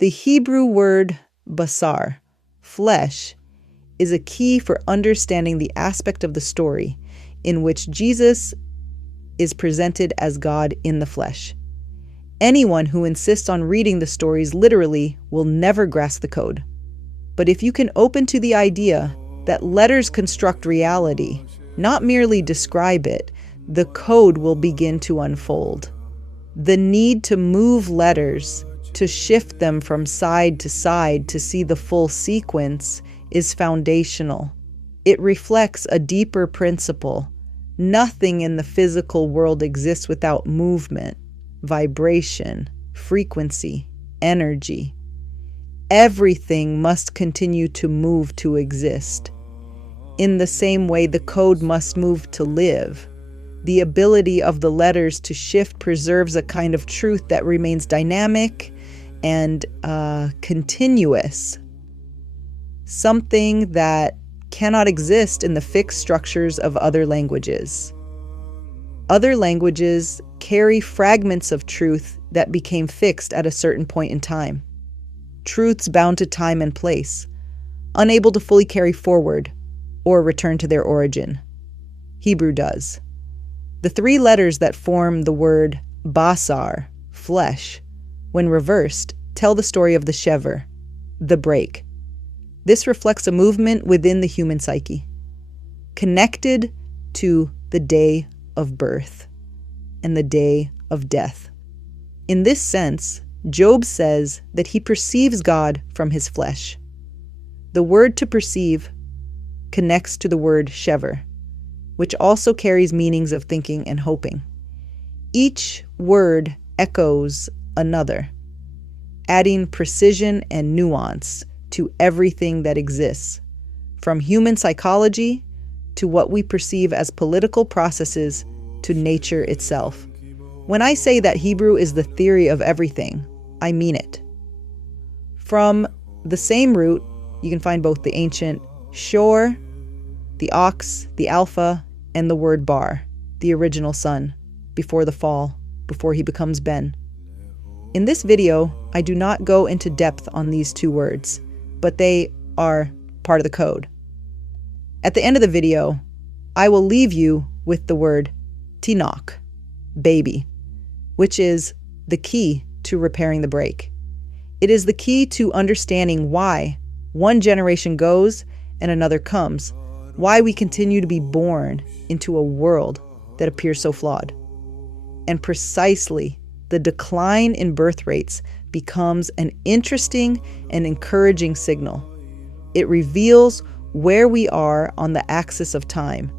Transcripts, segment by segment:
The Hebrew word basar, flesh, is a key for understanding the aspect of the story in which Jesus is presented as God in the flesh. Anyone who insists on reading the stories literally will never grasp the code. But if you can open to the idea that letters construct reality, not merely describe it, the code will begin to unfold. The need to move letters, to shift them from side to side to see the full sequence, is foundational. It reflects a deeper principle. Nothing in the physical world exists without movement, vibration, frequency, energy. Everything must continue to move to exist. In the same way, the code must move to live. The ability of the letters to shift preserves a kind of truth that remains dynamic and continuous. Something that cannot exist in the fixed structures of other languages. Other languages carry fragments of truth that became fixed at a certain point in time. Truths bound to time and place, unable to fully carry forward or return to their origin. Hebrew does. The three letters that form the word basar, flesh, when reversed, tell the story of the shever, the break. This reflects a movement within the human psyche, connected to the day of birth and the day of death. In this sense, Job says that he perceives God from his flesh. The word to perceive connects to the word shever, which also carries meanings of thinking and hoping. Each word echoes another, adding precision and nuance to everything that exists, from human psychology to what we perceive as political processes to nature itself. When I say that Hebrew is the theory of everything, I mean it. From the same root, you can find both the ancient shor, the ox, the alpha, and the word bar, the original son, before the fall, before he becomes Ben. In this video, I do not go into depth on these two words, but they are part of the code. At the end of the video, I will leave you with the word tinok, baby, which is the key to repairing the break. It is the key to understanding why one generation goes and another comes, why we continue to be born into a world that appears so flawed. And precisely the decline in birth rates becomes an interesting and encouraging signal. It reveals where we are on the axis of time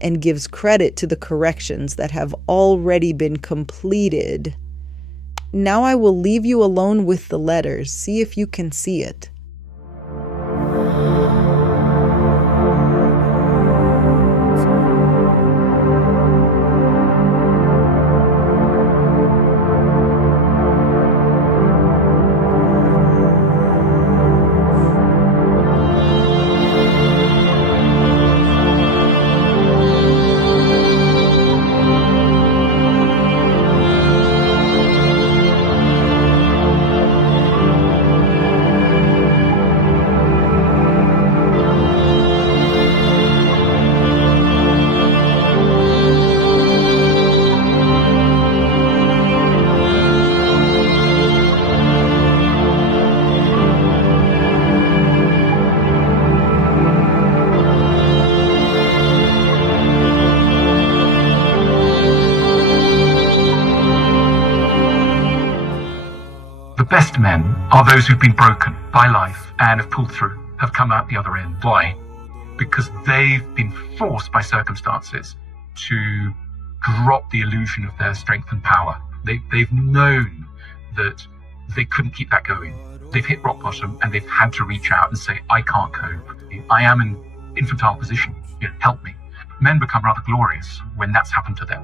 and gives credit to the corrections that have already been completed. Now I will leave you alone with the letters. See if you can see it. The best men are those who've been broken by life and have pulled through, have come out the other end. Why? Because they've been forced by circumstances to drop the illusion of their strength and power. They've known that they couldn't keep that going. They've hit rock bottom and they've had to reach out and say, I can't cope. I am in infantile position. Help me. Men become rather glorious when that's happened to them.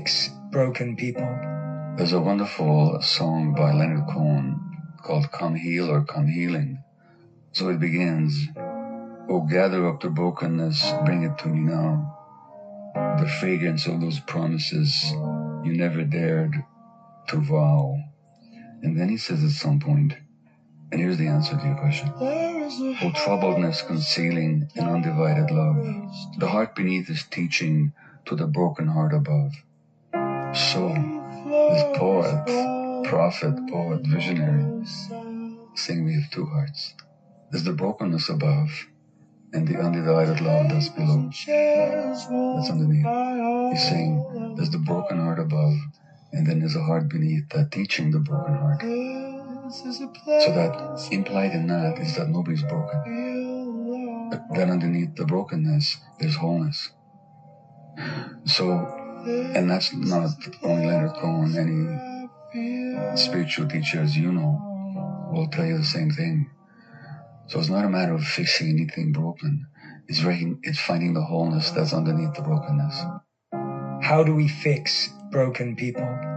fix broken people? There's a wonderful song by Leonard Cohen called Come Heal or Come Healing. So it begins, oh, gather up the brokenness, bring it to me now. The fragrance of those promises you never dared to vow. And then he says at some point, and here's the answer to your question. Oh, troubledness concealing an undivided love. The heart beneath is teaching to the broken heart above. So, this poet, prophet, poet, visionary, saying we have two hearts. There's the brokenness above and the undivided love that's below. That's underneath. He's saying there's the broken heart above and then there's a heart beneath that teaching the broken heart. So that implied in that is that nobody's broken. That underneath the brokenness, there's wholeness. So, and that's not only Leonard Cohen, any spiritual teachers you know will tell you the same thing. So it's not a matter of fixing anything broken. It's finding the wholeness that's underneath the brokenness. How do we fix broken people?